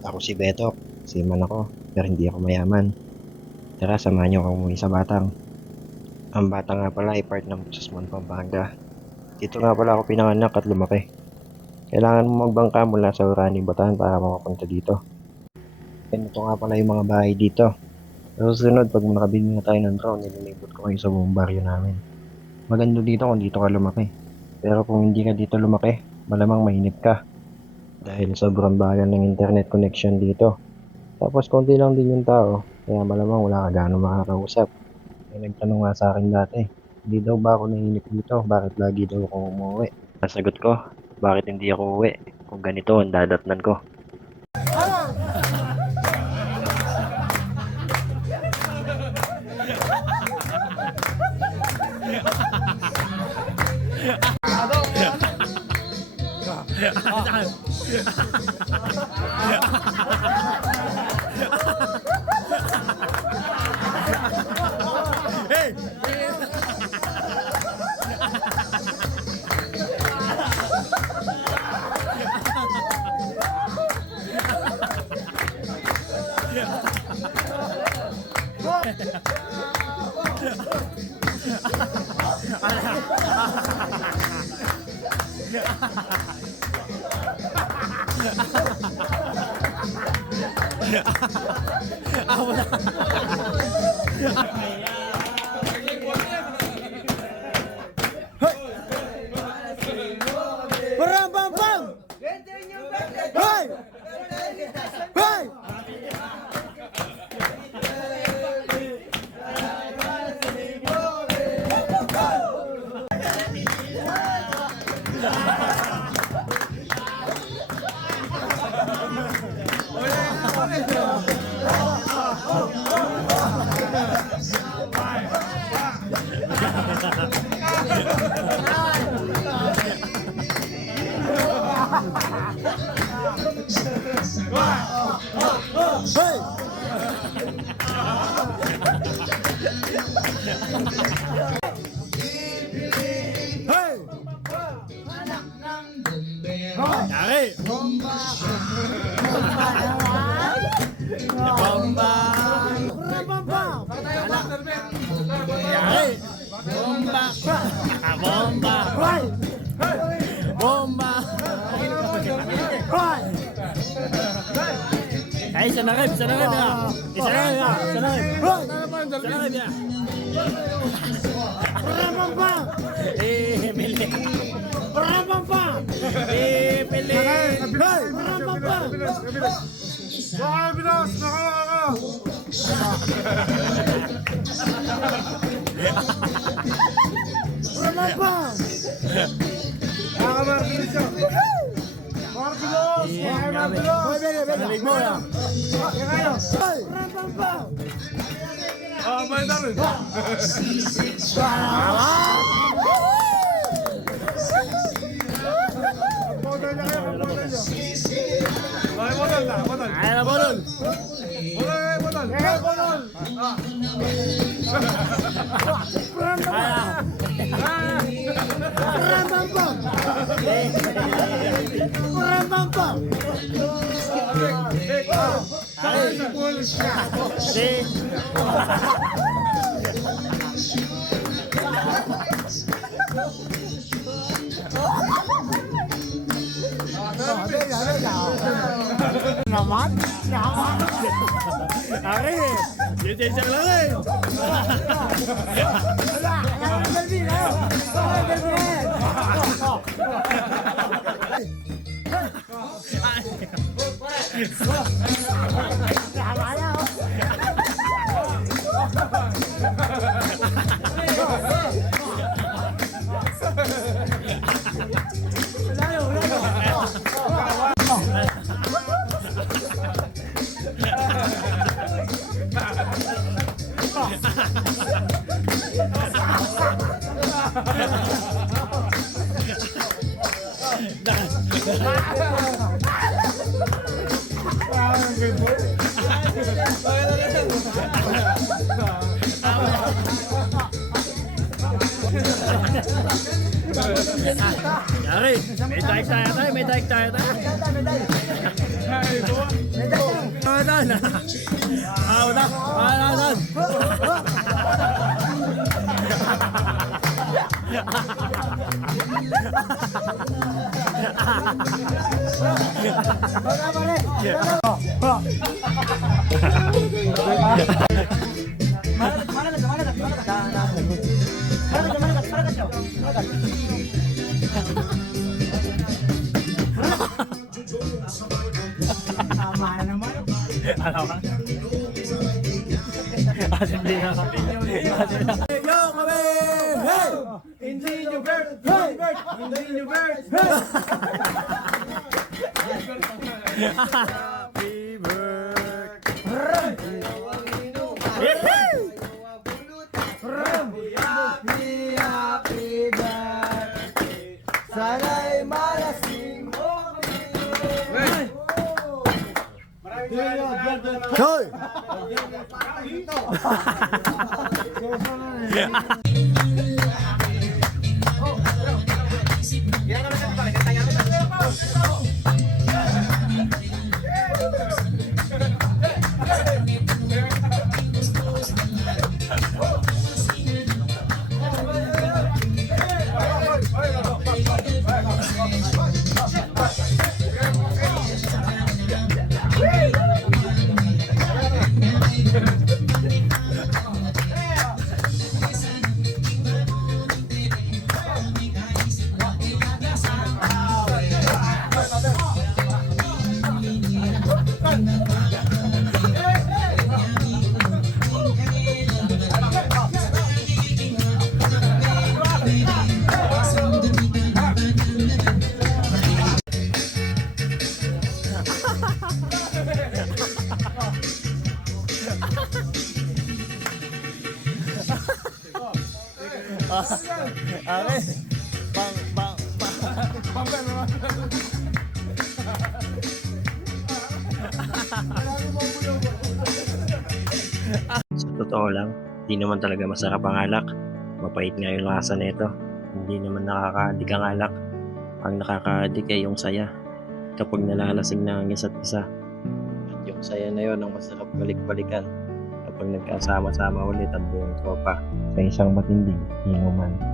Ako si Beto, seaman ako, pero hindi ako mayaman. Tara, samahan niyo ako umuwi sa Batang. Ang Batang nga pala ay part ng Bukidnon, Pampanga. Dito nga pala ako pinanganak at lumaki. Kailangan mo magbangka mula sa Urani, Bataan para makapunta dito. Ganito nga pala yung mga bahay dito. Sa susunod, pag nakabili na tayo ng drone, nililibot ko kayo sa buong baryo namin. Maganda dito kung dito ka lumaki. Pero kung hindi ka dito lumaki, malamang mainip ka. Dahil sobrang bagal ng internet connection dito. Tapos konti lang din yung tao, kaya malamang wala ka gaano makakausap. May nagtanong nga sa akin dati, hindi daw ba ako nainip dito, bakit lagi daw ako umuwi? Nasagot ko, bakit hindi ako uwi? Kung ganito ang dadatnan ko. Yari! Bomba! Bomba! Yari! Bomba! Bomba! Bomba! Ay, isa na rin ya! Isa na rin ya! Isa na rin ya! Pili! Pili! Ari, jadi jangan lagi. Yari, may daig tayo. Alam ka? Hindi na. Yo, kami! Hey! Hindi nyo bird! Hey! Hindi nyo bird! Happy birthday. Happy birthday! Sana'y malasing mo kami! Hoy! Okay. Bang. Sa totoo lang, di naman talaga masarap ang alak. Mapait nga yung lasa nito. Hindi naman nakaka-addict ang alak. Ang nakaka-addict ay yung saya. Kapag nalalasing na ang isa't isa. Yung saya na yon ang masarap balik-balikan. Kapag nagkasama-sama ulit ang buong tropa sa isang matinding inuman.